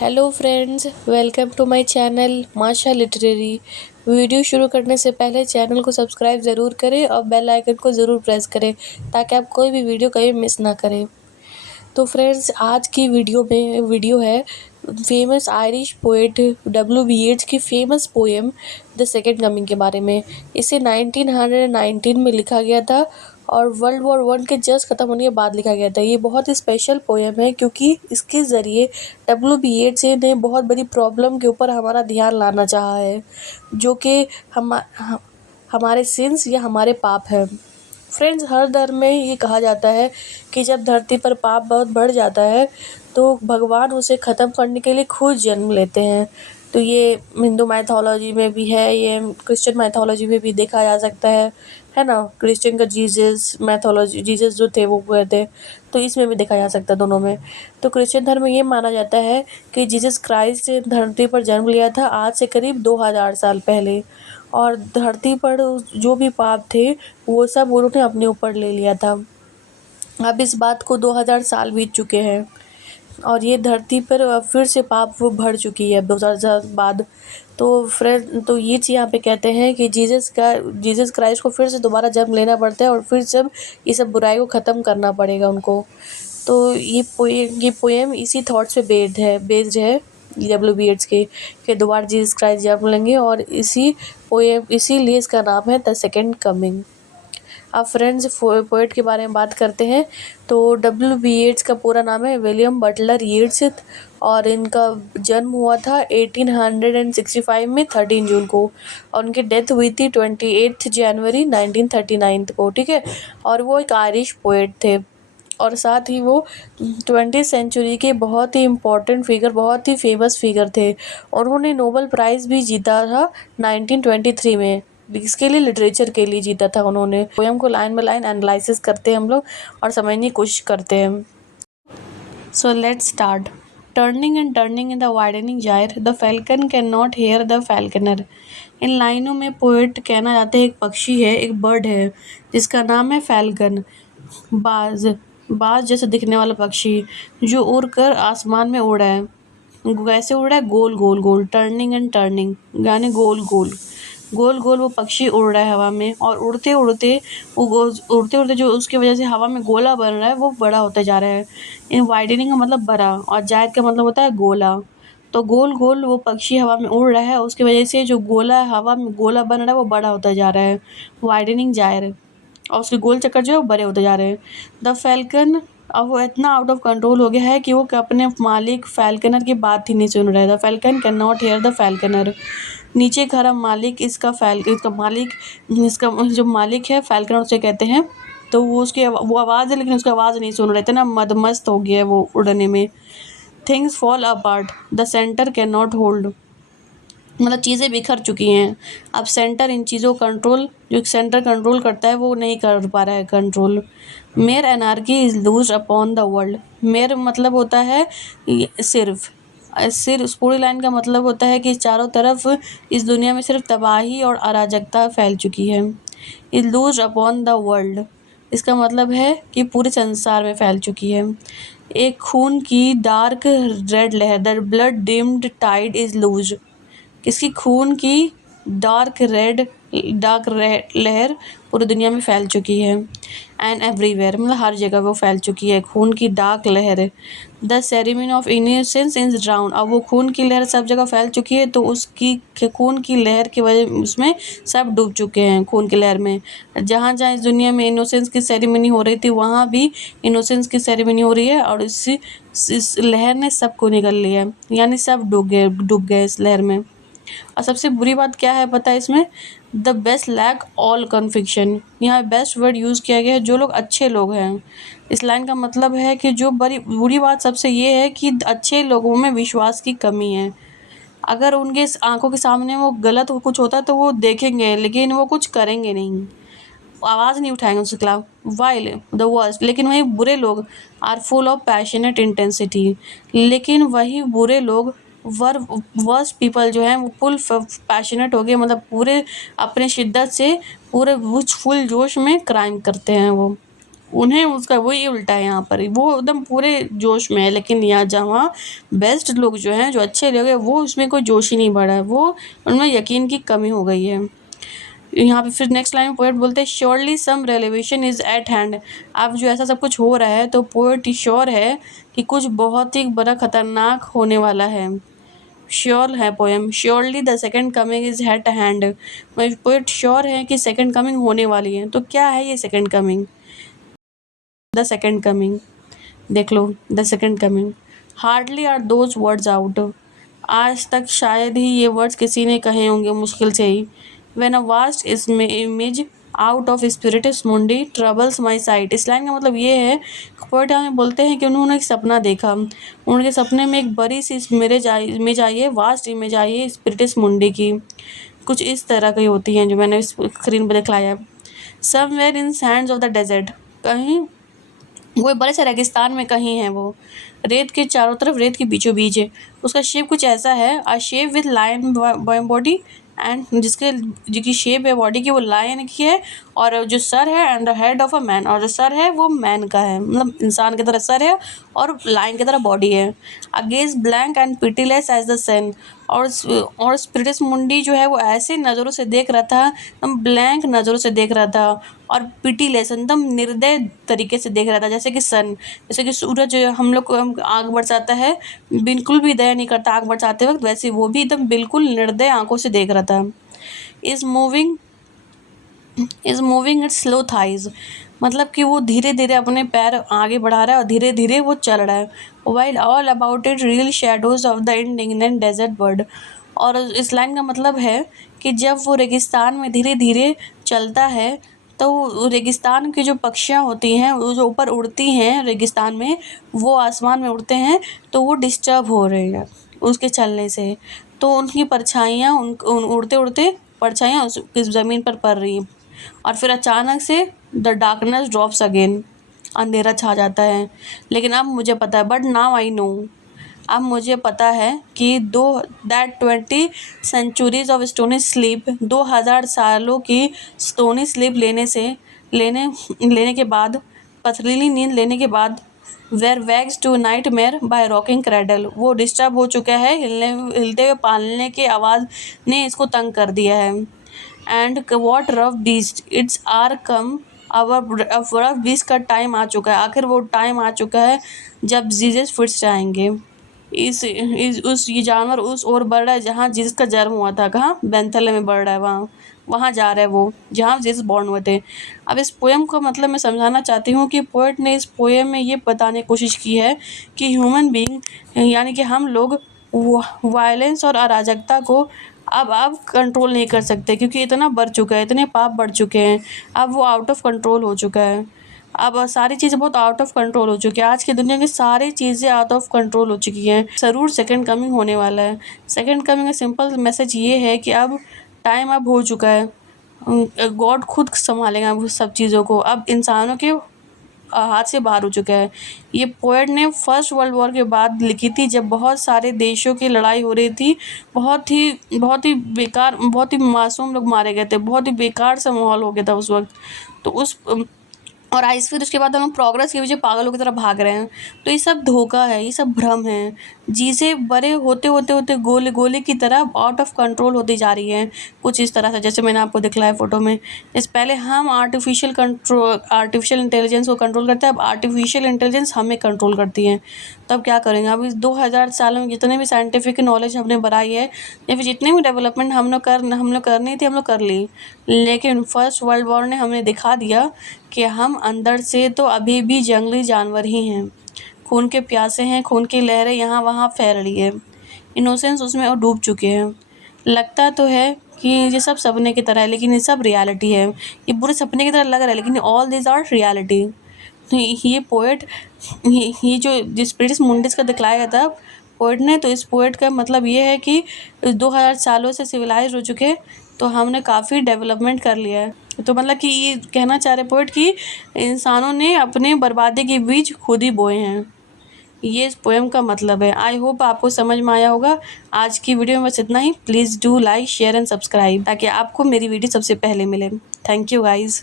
Hello friends, welcome to my channel Masha literary. Video शुरू करने से पहले चैनल को सब्सक्राइब ज़रूर करें और बेल आइकन को ज़रूर प्रेस करें ताकि आप कोई भी वीडियो कभी मिस ना करें। तो फ्रेंड्स, आज की वीडियो है फेमस आयरिश पोएट W.B. येट्स की famous poem the second coming के बारे में। इसे 1919 में लिखा गया था और वर्ल्ड वॉर वन के जस्ट ख़त्म होने के बाद लिखा गया था। ये बहुत ही स्पेशल पोएम है क्योंकि इसके ज़रिए W.B. येट्स ने बहुत बड़ी प्रॉब्लम के ऊपर हमारा ध्यान लाना चाहा है, जो कि हमारे सिंस या हमारे पाप है। फ्रेंड्स, हर धर्म में ये कहा जाता है कि जब धरती पर पाप बहुत बढ़ जाता है तो भगवान उसे ख़त्म करने के लिए खुद जन्म लेते हैं। तो ये हिंदू माइथोलॉजी में भी है, ये क्रिश्चियन माइथोलॉजी में भी देखा जा सकता है ना। क्रिश्चियन का जीसस जो थे वो गए थे, तो इसमें भी देखा जा सकता है दोनों में। तो क्रिश्चियन धर्म में ये माना जाता है कि जीसस क्राइस्ट ने धरती पर जन्म लिया था आज से करीब 2000 साल पहले, और धरती पर जो भी पाप थे वो सब उन्होंने अपने ऊपर ले लिया था। अब इस बात को 2000 साल बीत चुके हैं और ये धरती पर फिर से पाप वो भर चुकी है 2000 साल बाद। तो ये चीज़ यहाँ पे कहते हैं कि जीसस क्राइस्ट को फिर से दोबारा जन्म लेना पड़ता है और फिर सब ये सब बुराई को ख़त्म करना पड़ेगा उनको। तो ये पोएम इसी थॉट्स पे बेस्ड है W.B. येट्स के कि दोबारा जीसस क्राइस्ट जन्म लेंगे, और इसीलिए इसका नाम है द सेकेंड कमिंग। अब फ्रेंड्स, पोएट के बारे में बात करते हैं। तो W.B. येट्स का पूरा नाम है विलियम बटलर येट्स, और इनका जन्म हुआ था 1865 में 13 जून को, और उनकी डेथ हुई थी 28 जनवरी 1939 को, ठीक है। और वो एक आयरिश पोएट थे और साथ ही वो 20th सेंचुरी के बहुत ही इम्पोर्टेंट फिगर, बहुत ही फेमस फिगर थे। और उन्होंने नोबेल प्राइज़ भी जीता था 1923 में। इसके लिए लिटरेचर के लिए जीता था उन्होंने। पोएम को लाइन बाय लाइन एनालिसिस करते हैं हम लोग और समझने की कोशिश करते हैं। So let's start. Turning and turning in the widening gyre, the falcon can not hear the falconer. इन लाइनों में पोएट कहना चाहते हैं एक पक्षी है, एक बर्ड है जिसका नाम है फैल्कन, बाज जैसे दिखने वाला पक्षी जो उड़कर आसमान में उड़ा है। कैसे उड़ रहा है? गोल गोल गोल, टर्निंग एंड टर्निंग यानी गोल गोल गोल गोल वो पक्षी उड़ रहा है हवा में, और उड़ते उड़ते जो उसकी वजह से हवा में गोला बन रहा है वो बड़ा होता जा रहा है। इन वाइडनिंग का मतलब बड़ा और जायद का मतलब होता है गोला। तो गोल गोल वो पक्षी हवा में उड़ रहा है, उसकी वजह से जो गोला हवा में गोला बन रहा है वो बड़ा होता जा रहा है, वाइडनिंग जायर, और उसके गोल चक्कर जो है वो बड़े होते जा रहे हैं। द फैल्कन, अब वो इतना आउट ऑफ कंट्रोल हो गया है कि वो अपने मालिक फैल्कनर की बात ही नहीं सुन रहा है। The falcon can not hear the falconer. नीचे खड़ा मालिक इसका जो मालिक है फैल्कनर उसे कहते हैं, तो वो आवाज़ है लेकिन उसका आवाज़ नहीं सुन रहे थे ना, मदमस्त हो गया है वो उड़ने में। Things fall apart, the centre can not hold, मतलब चीज़ें बिखर चुकी हैं। अब सेंटर इन चीज़ों जो सेंटर कंट्रोल करता है वो नहीं कर पा रहा है control. Mere anarchy is loose upon the world. Mere मतलब होता है सिर्फ उस पूरी लाइन का मतलब होता है कि चारों तरफ इस दुनिया में सिर्फ तबाही और अराजकता फैल चुकी है। Is loose upon the world, इसका मतलब है कि पूरे संसार में फैल चुकी है। एक खून की डार्क रेड लहर, the blood dimmed tide is loose, किसकी? खून की डार्क लहर पूरी दुनिया में फैल चुकी है। एंड एवरीवेयर मतलब हर जगह वो फैल चुकी है खून की डार्क लहर। The ceremony of innocence is drown, अब वो खून की लहर सब जगह फैल चुकी है तो उसकी खून की लहर की वजह उसमें सब डूब चुके हैं खून की लहर में। जहाँ जहाँ इस दुनिया में इनोसेंस की सेरेमनी हो रही थी वहाँ भी इनोसेंस की सेरेमनी हो रही है, और इस लहर ने सबको निगल लिया, यानी सब डूब गए इस लहर में। और सबसे बुरी बात क्या है पता है इसमें? The best lack all conviction. यहाँ बेस्ट वर्ड यूज़ किया गया है, जो लोग अच्छे लोग हैं। इस लाइन का मतलब है कि जो बड़ी बुरी बात सबसे ये है कि अच्छे लोगों में विश्वास की कमी है। अगर उनके आंखों के सामने वो गलत कुछ होता है तो वो देखेंगे लेकिन वो कुछ करेंगे नहीं, आवाज़ नहीं उठाएंगे उसके खिलाफ। वाइल द वर्स्ट, लेकिन वही बुरे लोग are full of passionate intensity, लेकिन वही बुरे लोग वर्स्ट पीपल जो हैं वो फुल पैशनेट हो गए, मतलब पूरे अपने शिद्दत से पूरे फुल जोश में क्राइम करते हैं वो। उन्हें उसका वही उल्टा है यहाँ पर, वो एकदम पूरे जोश में है, लेकिन यहाँ जहाँ बेस्ट लोग जो हैं, जो अच्छे लोग हैं, वो उसमें कोई जोश ही नहीं बढ़ा है, वो उनमें यकीन की कमी हो गई है। यहाँ पे फिर नेक्स्ट लाइन में पोएट बोलते हैं surely some revelation is at hand. अब जो ऐसा सब कुछ हो रहा है तो पोएट श्योर है कि कुछ बहुत ही बड़ा खतरनाक होने वाला है। श्योर है poem, surely the second coming is at hand. Poet sure है कि सेकंड कमिंग होने वाली है। तो क्या है ये second coming? The second coming, देख लो, the second coming. Hardly are those words out. आज तक शायद ही ये वर्ड्स किसी ने कहे होंगे, मुश्किल से ही। When a vast image out of spiritus mundi troubles my sight. इस लाइन का मतलब ये है, पोएट हमें बोलते हैं कि उन्होंने एक सपना देखा, उनके सपने में एक बड़ी सी इमेज आई है, वास्ट इमेज आई है स्पिरिटिस मुंडी की। कुछ इस तरह की होती हैं जो मैंने स्क्रीन पर दिखलाया। Somewhere in sands of the desert, कहीं वो बड़े से रेगिस्तान में कहीं है, वो रेत के चारों तरफ, रेत के बीचों बीच है। उसका शेप कुछ ऐसा है, a shape with lion body, and जिसकी शेप है बॉडी की वो लायन की है, और जो सर है and the head of a man, और जो सर है वो मैन का है, मतलब इंसान की तरह सर है और लायन की तरह बॉडी है। Against blank and pitiless as the sun. और स्पिरिटस मुंडी जो है वो ऐसे नज़रों से देख रहा था, एकदम ब्लैंक नज़रों से देख रहा था, और पिटीलेस एकदम निर्दय तरीके से देख रहा था, जैसे कि सन, जैसे कि सूरज हम लोग को आग बरसाता है, बिल्कुल भी दया नहीं करता आग बरसाते वक्त, वैसे वो भी एकदम बिल्कुल निर्दय आंखों से देख रहा था। Is moving it's slow thighs, मतलब कि वो धीरे धीरे अपने पैर आगे बढ़ा रहा है और धीरे धीरे वो चल रहा है। While all about it reel shadows of the indignant desert bird. और इस लाइन का मतलब है कि जब वो रेगिस्तान में धीरे धीरे चलता है तो रेगिस्तान की जो पक्षियाँ होती हैं, वो जो ऊपर उड़ती हैं रेगिस्तान में, वो आसमान में उड़ते हैं, तो वो डिस्टर्ब हो रहे हैं उसके चलने से। तो उनकी परछाइयाँ उड़ते उड़ते परछाइयाँ उस ज़मीन पर पड़ रही हैं। और फिर अचानक से द डार्कनेस ड्रॉप्स अगेन, अंधेरा छा जाता है। लेकिन अब मुझे पता है, बट नाउ आई नो, अब मुझे पता है कि 20 सेंचुरीज ऑफ स्टोनी स्लीप, 2000 सालों की स्टोनी स्लीप लेने के बाद, पथरीली नींद लेने के बाद, were vexed to nightmare by rocking cradle, वो डिस्टर्ब हो चुका है, हिलते हुए पालने की आवाज़ ने इसको तंग कर दिया है। And what rough beast its hour come, अब रफ बीस्ट का टाइम आ चुका है, आखिर वो टाइम आ चुका है जब जीसस फिर से आएंगे। ये जानवर उस ओर बढ़ रहा है जहाँ जीसस का जन्म हुआ था, कहाँ? बेंथलेम में बढ़ रहा है, वहाँ जा रहा है वो, जहाँ जीसस बॉर्न हुए थे। अब इस पोएम को मतलब मैं समझाना चाहती हूँ कि पोएट ने इस पोएम में ये बताने की कोशिश की है कि ह्यूमन बीइंग यानी कि हम लोग वायलेंस और अराजकता को अब कंट्रोल नहीं कर सकते, क्योंकि इतना बढ़ चुका है, इतने पाप बढ़ चुके हैं, अब वो आउट ऑफ कंट्रोल हो चुका है। अब सारी चीज़ें बहुत आउट ऑफ कंट्रोल हो चुकी है, आज की दुनिया की सारी चीज़ें आउट ऑफ कंट्रोल हो चुकी हैं। ज़रूर सेकंड कमिंग होने वाला है। सेकंड कमिंग का सिंपल मैसेज ये है कि अब टाइम अब हो चुका है, गॉड खुद संभालेगा वो सब चीज़ों को, अब इंसानों के हाथ से बाहर हो चुका है। ये पोएट ने फर्स्ट वर्ल्ड वॉर के बाद लिखी थी, जब बहुत सारे देशों की लड़ाई हो रही थी, बहुत ही बेकार, बहुत ही मासूम लोग मारे गए थे, बहुत ही बेकार सा माहौल हो गया था उस वक्त। तो और आज फिर उसके बाद हम लोग प्रोग्रेस के पीछे पागलों की तरह भाग रहे हैं। तो ये सब धोखा है, ये सब भ्रम है, चीज़ें बड़े होते होते होते गोले गोले की तरह आउट ऑफ कंट्रोल होती जा रही हैं। कुछ इस तरह से, जैसे मैंने आपको दिखलाया फ़ोटो में, इस पहले हम आर्टिफिशियल इंटेलिजेंस को कंट्रोल करते हैं, अब आर्टिफिशियल इंटेलिजेंस हमें कंट्रोल करती है। तब क्या करेंगे? अब इस 2000 सालों में जितने भी साइंटिफिक नॉलेज हमने बढ़ाई है, या फिर जितने भी डेवलपमेंट हम लोग करनी थी, हम लोग कर ली। लेकिन फर्स्ट वर्ल्ड वॉर ने हमें दिखा दिया कि हम अंदर से तो अभी भी जंगली जानवर ही हैं, खून के प्यासे हैं, खून की लहरें यहाँ वहाँ फैल रही है, इनोसेंस उसमें और डूब चुके हैं। लगता तो है कि ये सब सपने की तरह है, लेकिन ये सब रियलिटी है। ये बुरे सपने की तरह लग रहा है, लेकिन ऑल दिस आर रियलिटी। ये पोएट, ये जो स्पिरिट्स मुंडिस का दिखलाया गया था पोएट ने, तो इस पोएट का मतलब ये है कि 2000 सालों से सिविलाइज हो चुके, तो हमने काफ़ी डेवलपमेंट कर लिया है। तो मतलब कि ये कहना चाह रहे पोएट कि इंसानों ने अपने बर्बादी के बीज खुद ही बोए हैं। ये इस पोएम का मतलब है। आई होप आपको समझ में आया होगा। आज की वीडियो में बस इतना ही। Please do like, share and subscribe, ताकि आपको मेरी वीडियो सबसे पहले मिले। Thank you guys.